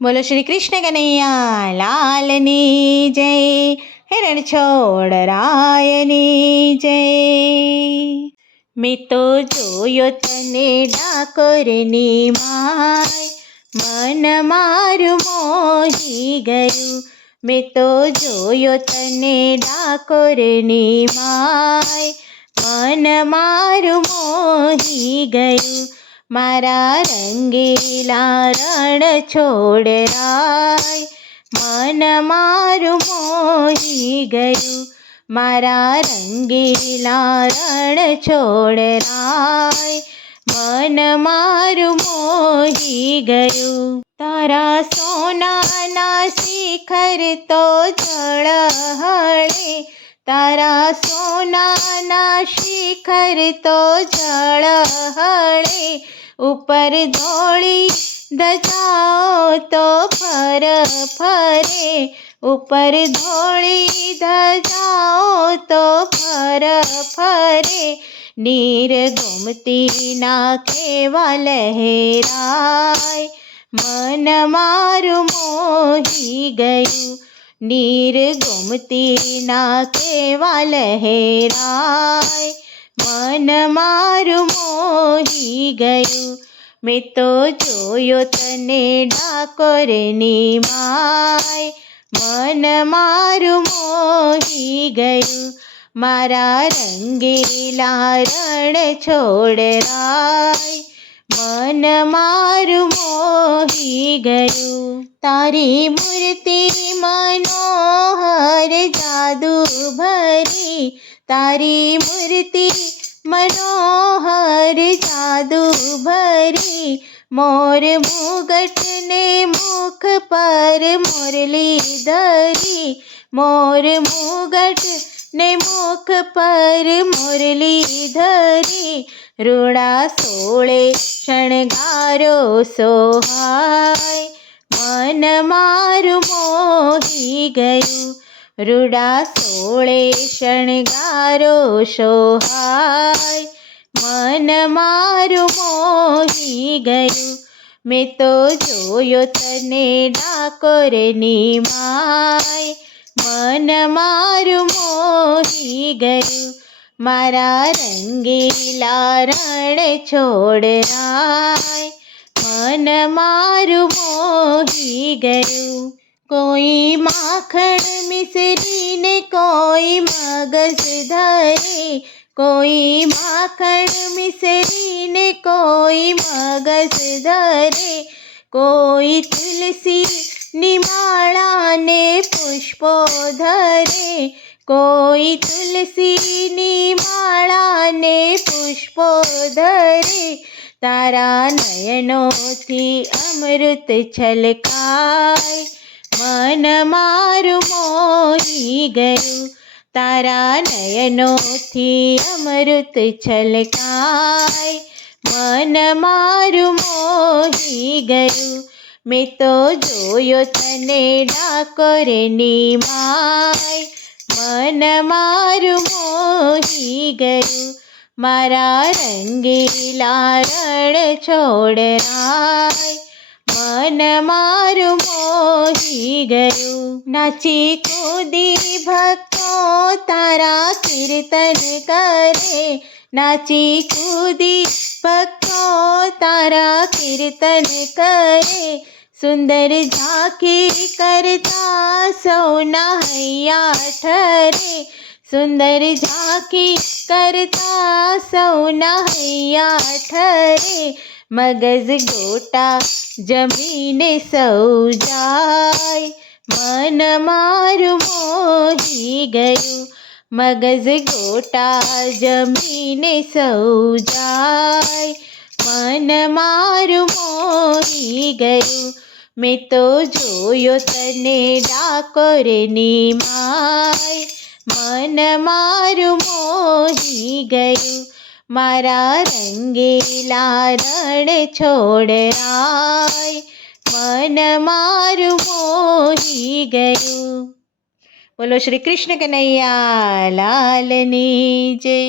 બોલો શ્રી કૃષ્ણ કનૈયા લાલની જય, હિરણ છોડ રાયની જય. મેં તો જોયો તને ડાકોરની માય, મન મારું મોહી ગયું. મેં તો જોયો તને ડાકોરની માય, મન મારું મોહી ગયું. મારા રંગીલા રણ છોડ રાય, મન મારું મોહી ગયું. મારા રંગીલા રણ છોડ રાય, મન મારું મોહી ગયું. તારા સોનાના શિખર તો ઝળહળે, તારા સોનાના શિખર તો ઝળહળે. ઉપર ધોળી ધજાઓ તો ફર ફરે, ઉપર ધોળી ધજાઓ તો ફર ફરે. નીર ગોમતીના કેવા લહેરાય, મન મારું મોહી ગયું. નીર ગોમતીના કેવા લહેરાય, મન મારું મોહી ગયું. મેં તો જોયો તને ડાકોરની માય, મન મારું મોહી ગયું. મારા રંગીલા રણ છોડ રાય, મન મારું મોહી ગયું. તારી મૂર્તિ મનોહર જાદુ ભરી, તારી મૂર્તિ મનોહર જાદુ ભરી. મોર મુગટ ને મુખ પર મુરલી ધરી, મોર મુગટ ને મુખ પર મુરલી ધરી. રૂડા સોળે શણગારો સોહાય, મન મારું મોહી ગયું. રૂડા સોળે શણગારો સોહાય, મન મારું મોહી ગયું. મેં તો જોયો તને ડાકોરની માય, મન મારું મોહી ગયું. મારા રંગીલા રણ છોડ રાય, મન મારું મોહી ગયું. કોઈ માખણ મિસરીને કોઈ મગજ ધરે, કોઈ માખણ મિસરીને કોઈ મગજ ધરે. કોઈ તુલસીની માળાને પુષ્પો ધરે, કોઈ તુલસીની માળાને પુષ્પો ધરે. તારા નયનોથી અમૃત છલકાય, મન મારું મોહી ગયું. તારા નયનોથી અમૃત છલકાય, મન મારું મોહી ગયું. મેં તો જોયો તને ડાકોરની માય, મન મારું મોહી ગયું. મારા રંગીલા રણ છોડ રાય, મન મારું મોહી ગયું. નાચી કૂદી ભક્તો તારા કીર્તન કરે, નાચી કૂદી ભક્તો તારા કીર્તન કરે. સુંદર ઝાંખી કરતા સૌના હૈયા ઠરે, સુંદર ઝાંખી કરતા સૌના હૈયા ઠરે. મગજ ગોટા જમીને સૌ જાય, મન મારું મોહી ગયું. મગજ ગોટા જમીને સૌ જાય, મન મારું મોહી ગયું. મેં તો જોયો તને ડાકોરની માય, મન મારું મોહી ગયું. મારા રંગીલા રણ છોડ રાય, મન મારું મોહી ગયું. બોલો શ્રી કૃષ્ણ કનૈયા લાલની જય.